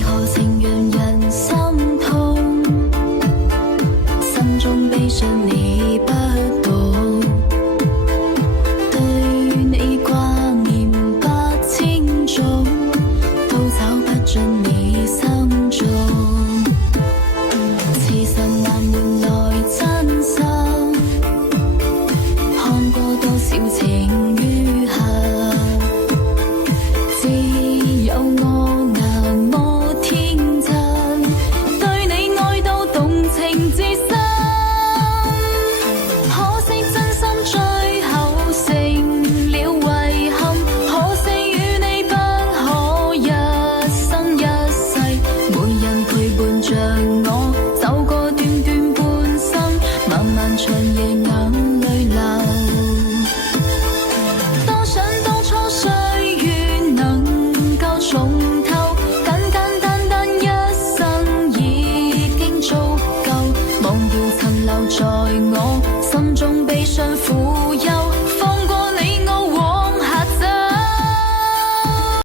何情讓人心痛？心中悲傷你不懂，對你掛念不千種，都找不進你心中。痴心難換來真心，看過多少情與恨，只有我那麼天真，對你愛到動情至深。可惜真心最後成了遺憾，可惜與你不可一生一世，沒人陪伴着我走過短短半生，漫漫長夜眼淚流。多想當初歲月能夠重透，簡簡單單一生已經足夠，忘掉曾留在